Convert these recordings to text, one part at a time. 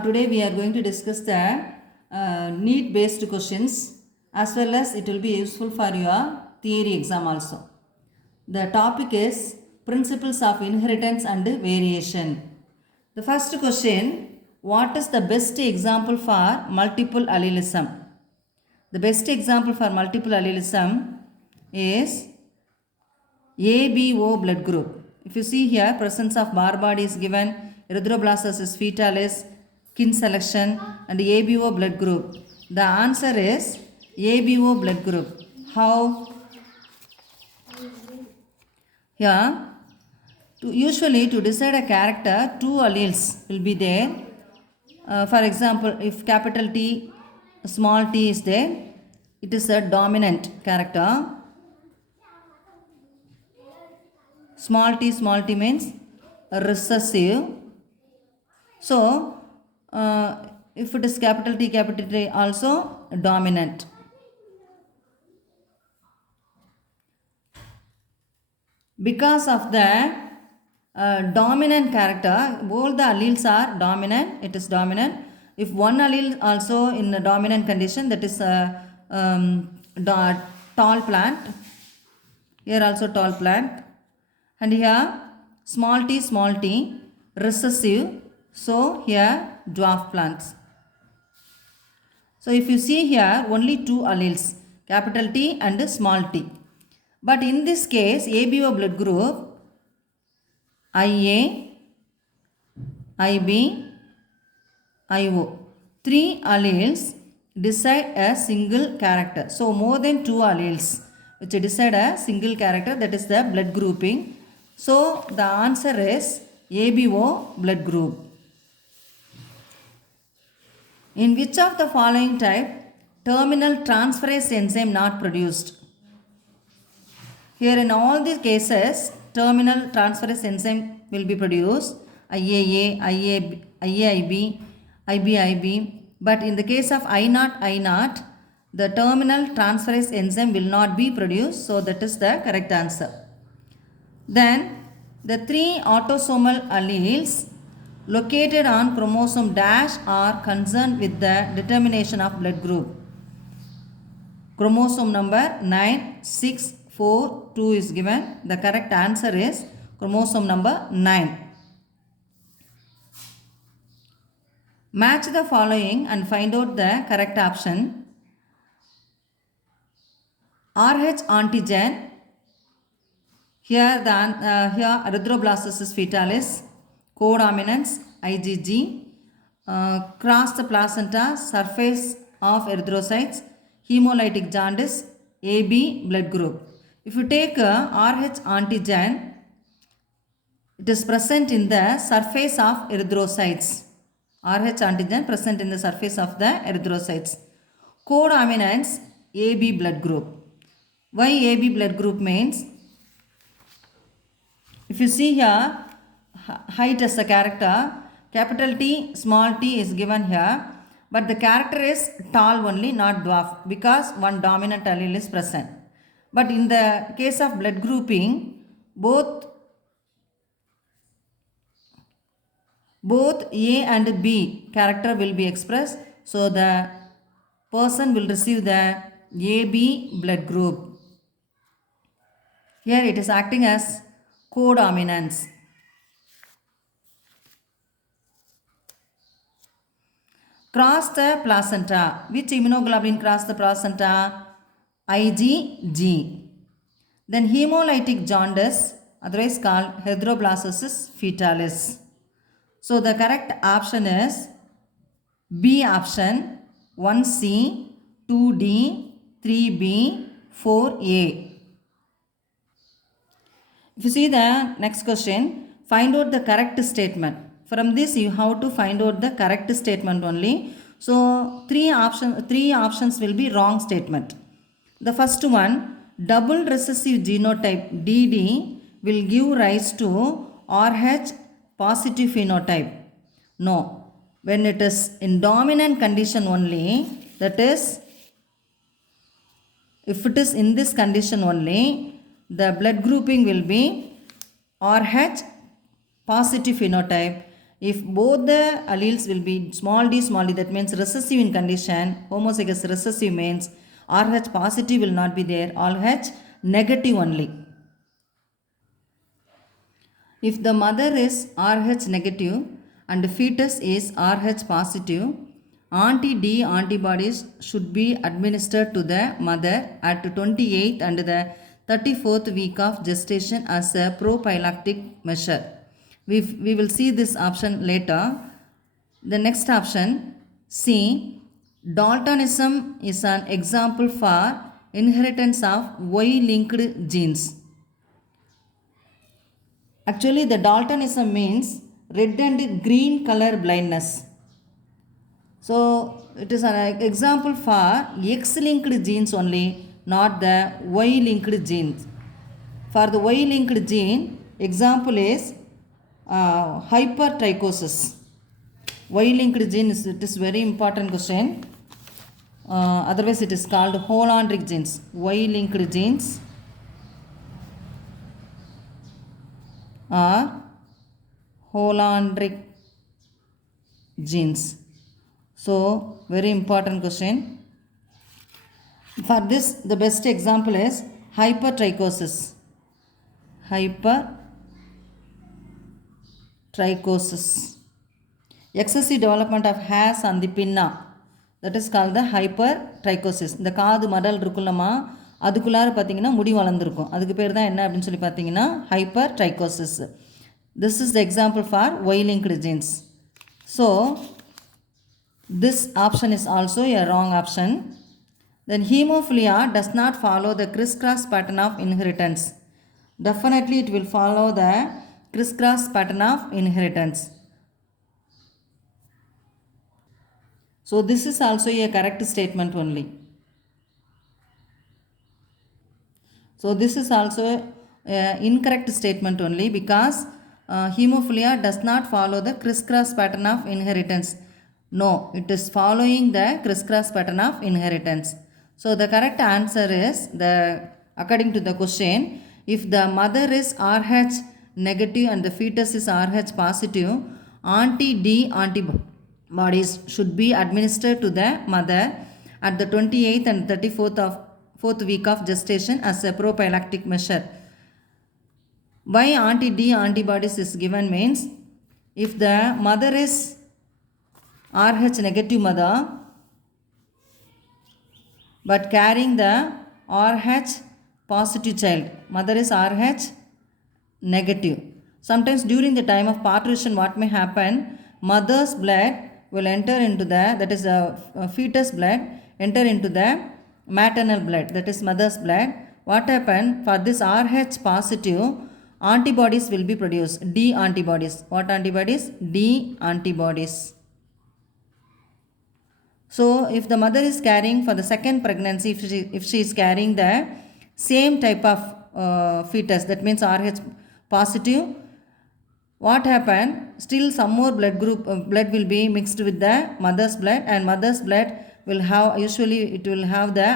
Today we are going to discuss the Neet based questions, as well as it will be useful for your theory exam also. The topic is principles of inheritance and variation. The first question, what is the best example for multiple allelism? The best example for multiple allelism is ABO blood group. If you see here, presence of bar body is given, erythroblastosis fetalis, kin selection, and ABO blood group. The answer is ABO blood group. How? Here, usually to decide a character, two alleles will be there. For example, if capital T, small t is there, it is a dominant character. Small t means recessive. So, if it is capital T also dominant. Because of the dominant character, both the alleles are dominant, it is dominant. If one allele also in a dominant condition, that is a tall plant, here also tall plant, and here small t, recessive, so here dwarf plants. So if you see here, only two alleles, capital T and small t. But in this case, ABO blood group, IA, IB, IO, three alleles decide a single character. So more than two alleles which decide a single character, that is the blood grouping. So the answer is ABO blood group. In which of the following type terminal transferase enzyme not produced? Here in all these cases, terminal transferase enzyme will be produced, IAA, IAIB, IBIB. But in the case of I0, the terminal transferase enzyme will not be produced. So that is the correct answer. Then the three autosomal alleles located on chromosome dash are concerned with the determination of blood group. Chromosome number 9, 6, 4, 2 is given. The correct answer is chromosome number 9. Match the following and find out the correct option. RH antigen. Here erythroblastosis fetalis, codominance IgG, cross the placenta, surface of erythrocytes, hemolytic jaundice, AB blood group. If you take RH antigen, it is present in the surface of erythrocytes. RH antigen present in the surface of the erythrocytes. Codominance AB blood group. Why AB blood group means? If you see here, height as a character, capital T, small t is given here, but the character is tall only, not dwarf, because one dominant allele is present. But in the case of blood grouping, both A and B character will be expressed, so the person will receive the AB blood group. Here it is acting as codominance. Cross the placenta. Which immunoglobulin cross the placenta? IgG. Then hemolytic jaundice, otherwise called erythroblastosis fetalis. So the correct option is B option, 1C, 2D, 3B, 4A. If you see the next question, find out the correct statement. From this you have to find out the correct statement only. So three options will be wrong statement. The first one, double recessive genotype DD will give rise to RH positive phenotype. No, when it is in dominant condition only, that is, if it is in this condition only, the blood grouping will be RH positive phenotype. If both the alleles will be small d, that means recessive in condition. Homozygous recessive means RH positive will not be there, RH negative only. If the mother is RH negative and the fetus is RH positive, anti-D antibodies should be administered to the mother at 28th and the 34th week of gestation as a prophylactic measure. We will see this option later. The next option, C. Daltonism is an example for inheritance of Y-linked genes. Actually, the Daltonism means red and green color blindness. So, it is an example for X-linked genes only, not the Y-linked genes. For the Y-linked gene, example is hypertrichosis. Y-linked gene it is very important question. Otherwise, it is called holondric genes. Y-linked genes are holondric genes. So, very important question. For this, the best example is hypertrichosis. Hypertrichosis. Excessive development of hairs on the pinna. That is called the hypertrichosis. இந்த காது மடல் இருக்குல்லமா அதுக்குள்ளார பார்த்தீங்கன்னா முடி வளர்ந்துருக்கும். அதுக்கு பேர் தான் என்ன அப்படின்னு சொல்லி பார்த்தீங்கன்னா hypertrichosis. This is the example for Y-linked genes. So, this option is also a wrong option. Then hemophilia does not follow the crisscross pattern of inheritance. Definitely it will follow the crisscross pattern of inheritance. So this is also a correct statement only. So this is also an incorrect statement only because hemophilia does not follow the crisscross pattern of inheritance. No, it is following the crisscross pattern of inheritance. So the correct answer is, according to the question, if the mother is RH negative and the fetus is RH positive, anti-D antibodies should be administered to the mother at the 28th and 34th week of gestation as a prophylactic measure. Why anti-D antibodies is given means, if the mother is RH negative mother but carrying the RH positive child, mother is RH negative. Sometimes during the time of parturition, what may happen, mother's blood will enter into the, that is a fetus blood, enter into the maternal blood, that is mother's blood. What happened, for this RH positive, antibodies will be produced, D antibodies. What antibodies? D antibodies. So, if the mother is carrying for the second pregnancy, if she is carrying the same type of fetus, that means RH positive, what happened? Still some more blood will be mixed with the mother's blood, and mother's blood will have, usually it will have the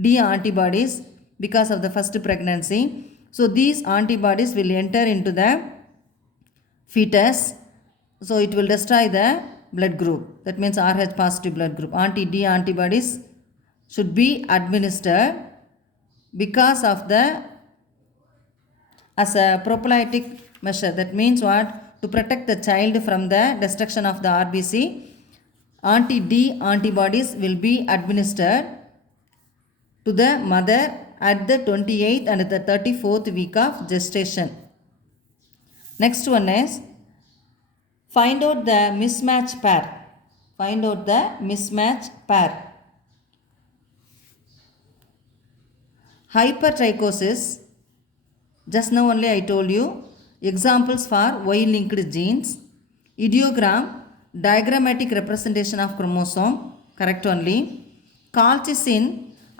D antibodies because of the first pregnancy. So, these antibodies will enter into the fetus. So, it will destroy the blood group, that means RH positive blood group. Anti-D antibodies should be administered because of the, as a prophylactic measure. That means what? To protect the child from the destruction of the RBC, anti-D antibodies will be administered to the mother at the 28th and the 34th week of gestation. Next one is, find out the mismatch pair. Find out the mismatch pair. Hypertrichosis, just now only I told you, examples for Y-linked genes. Ideogram, diagrammatic representation of chromosome, correct only. Colchicine,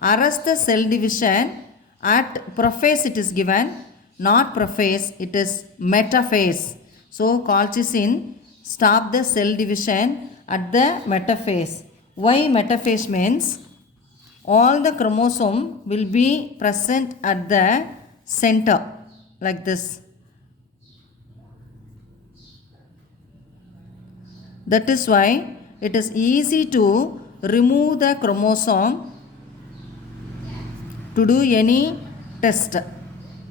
arrest the cell division at prophase it is given, not prophase, it is metaphase. So, colchicine stop the cell division at the metaphase. Why metaphase means? All the chromosome will be present at the center, like this. That is why it is easy to remove the chromosome to do any test,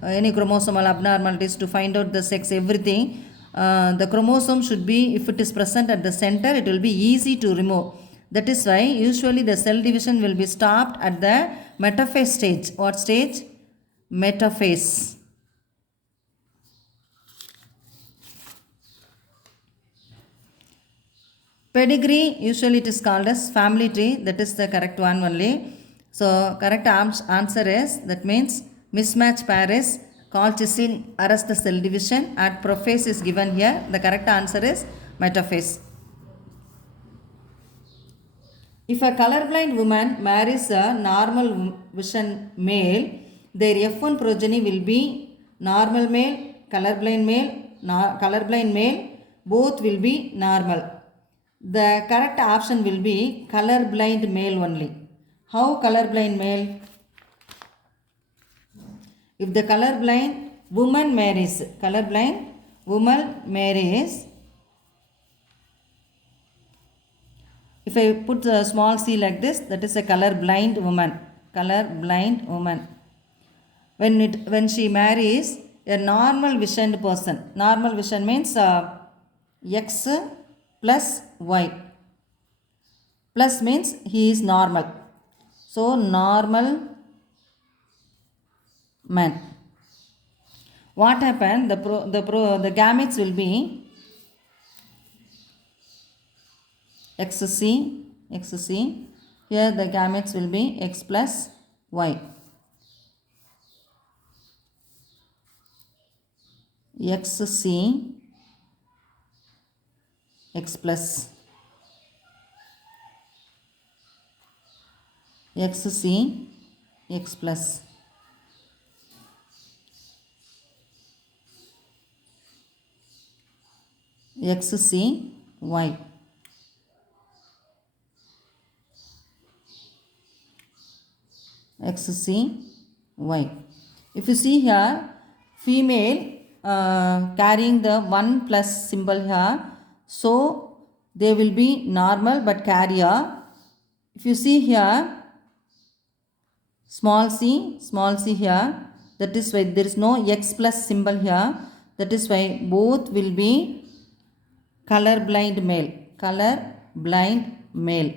any chromosomal abnormalities to find out the sex, everything. The chromosome should be, if it is present at the center, it will be easy to remove. That is why usually the cell division will be stopped at the metaphase stage. What stage? Metaphase. Pedigree, usually it is called as family tree. That is the correct one only. So correct answer is, that means mismatch pair is colchicine arrest the cell division. At prophase is given here. The correct answer is metaphase. If a colorblind woman marries a normal vision male, their F1 progeny will be normal male, colorblind male, both will be normal. The correct option will be colorblind male only. How colorblind male? If the colorblind woman marries, if I put a small c like this, that is a colorblind woman. When she marries a normal visioned person, normal vision means x plus y. Plus means he is normal. So normal man. What happened? The gametes will be XC. Here the gametes will be x plus y. XC, x plus XC, x plus XC, y. XC, y. If you see here, female carrying the 1 plus symbol here, so they will be normal but carrier. If you see here, small c here, that is why there is no x plus symbol here. That is why both will be colorblind male.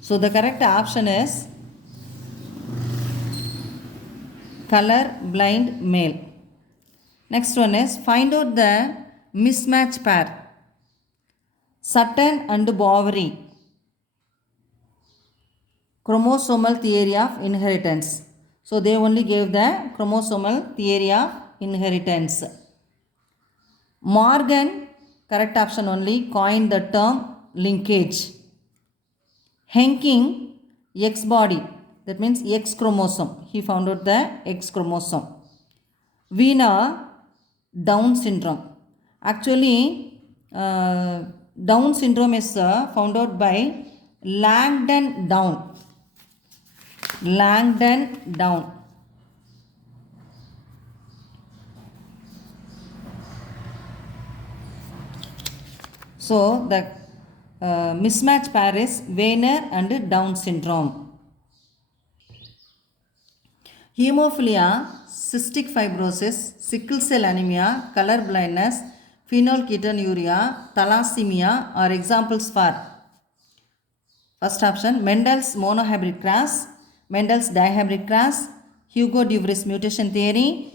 So the correct option is colorblind male. Next one is find out the mismatch pair. Sutton and Bovary. Chromosomal theory of inheritance. So they only gave the chromosomal theory of inheritance. Morgan, correct option only, coined the term linkage. Henking, X body, that means X chromosome. He found out the X chromosome. Wiener, Down syndrome. Actually, Down syndrome is found out by Langdon Down. So the mismatch pair is Wiener and Down syndrome. Hemophilia, cystic fibrosis, sickle cell anemia, color blindness, phenylketonuria, thalassemia are examples for. First option, Mendel's monohybrid cross, Mendel's dihybrid cross, Hugo-Duvris mutation theory,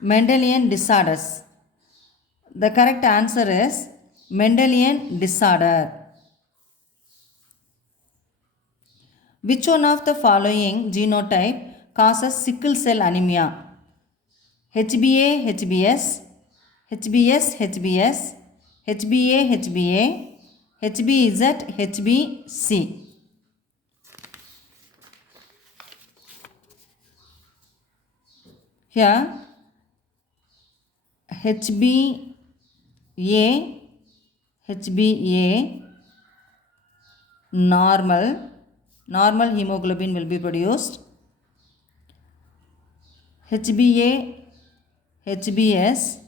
Mendelian disorders. The correct answer is Mendelian disorder. Which one of the following genotype causes sickle cell anemia? HbA, HbS, HbS, HbS, HbA, HbA, HbZ, HbC. Here HbA normal hemoglobin will be produced. HbA, HbS,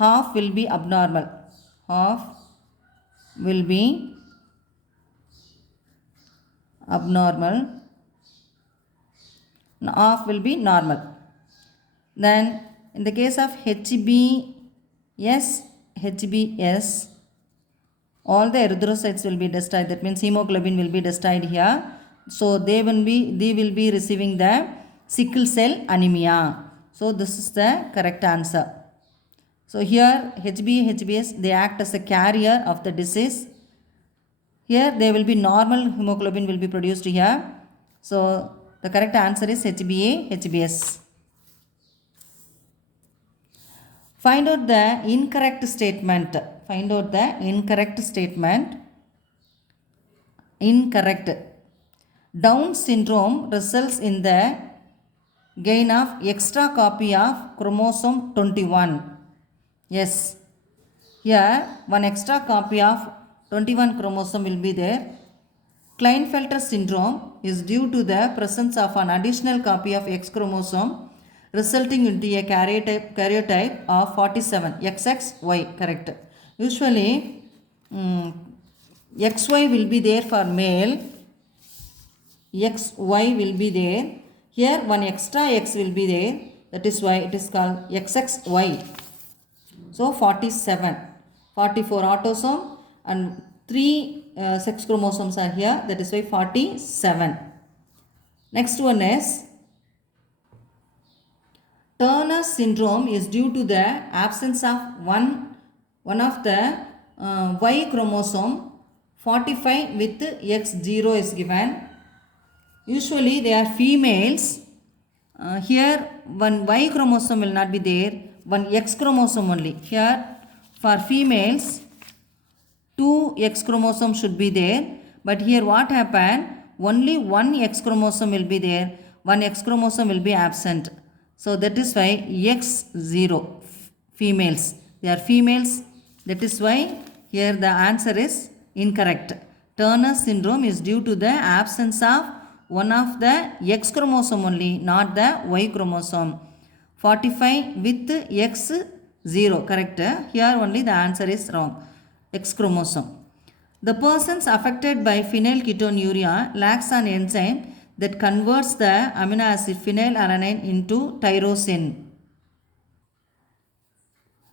half will be abnormal. Half will be abnormal. Half will be normal. Then in the case of HBS, all the erythrocytes will be destroyed. That means hemoglobin will be destroyed here. So they will be receiving the sickle cell anemia. So this is the correct answer. So here HB, HBS, they act as a carrier of the disease. Here there will be normal hemoglobin will be produced here. So the correct answer is HBA, HBS. Find out the incorrect statement. Find out the incorrect statement. Incorrect. Down syndrome results in the gain of extra copy of chromosome 21. Yes. Here one extra copy of 21 chromosome will be there. Kleinfelter syndrome is due to the presence of an additional copy of X chromosome resulting into a karyotype of 47 XXY. Correct. Usually XY will be there for male, XY will be there. Here one extra X will be there, that is why it is called XXY. So 47, 44 autosome and 3 sex chromosomes are here, that is why 47. Next one is Turner syndrome is due to the absence of one of the Y chromosome. 45 with X0 is given. Usually they are females. Here one Y chromosome will not be there, one X chromosome only. Here for females 2 X chromosome should be there, but here what happened, only one X chromosome will be there, one X chromosome will be absent. So that is why X0, females, they are females, that is why here the answer is incorrect. Turner syndrome is due to the absence of one of the X chromosome only, not the Y chromosome. 45 with X0, correct. Here only the answer is wrong, X chromosome. The persons affected by phenylketonuria lacks an enzyme that converts the amino acid phenylalanine into tyrosine.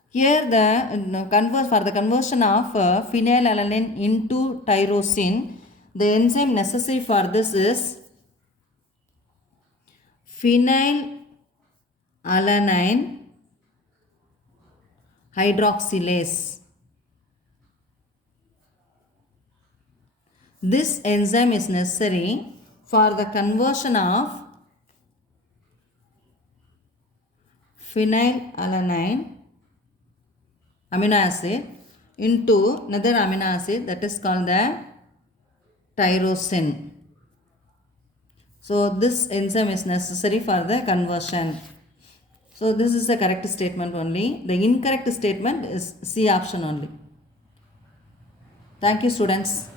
Here for the conversion of phenylalanine into tyrosine, the enzyme necessary for this is phenylalanine hydroxylase. This enzyme is necessary for the conversion of phenylalanine amino acid into another amino acid, that is called the tyrosine. So this enzyme is necessary for the conversion. So this is the correct statement only. The incorrect statement is C option only. Thank you, students.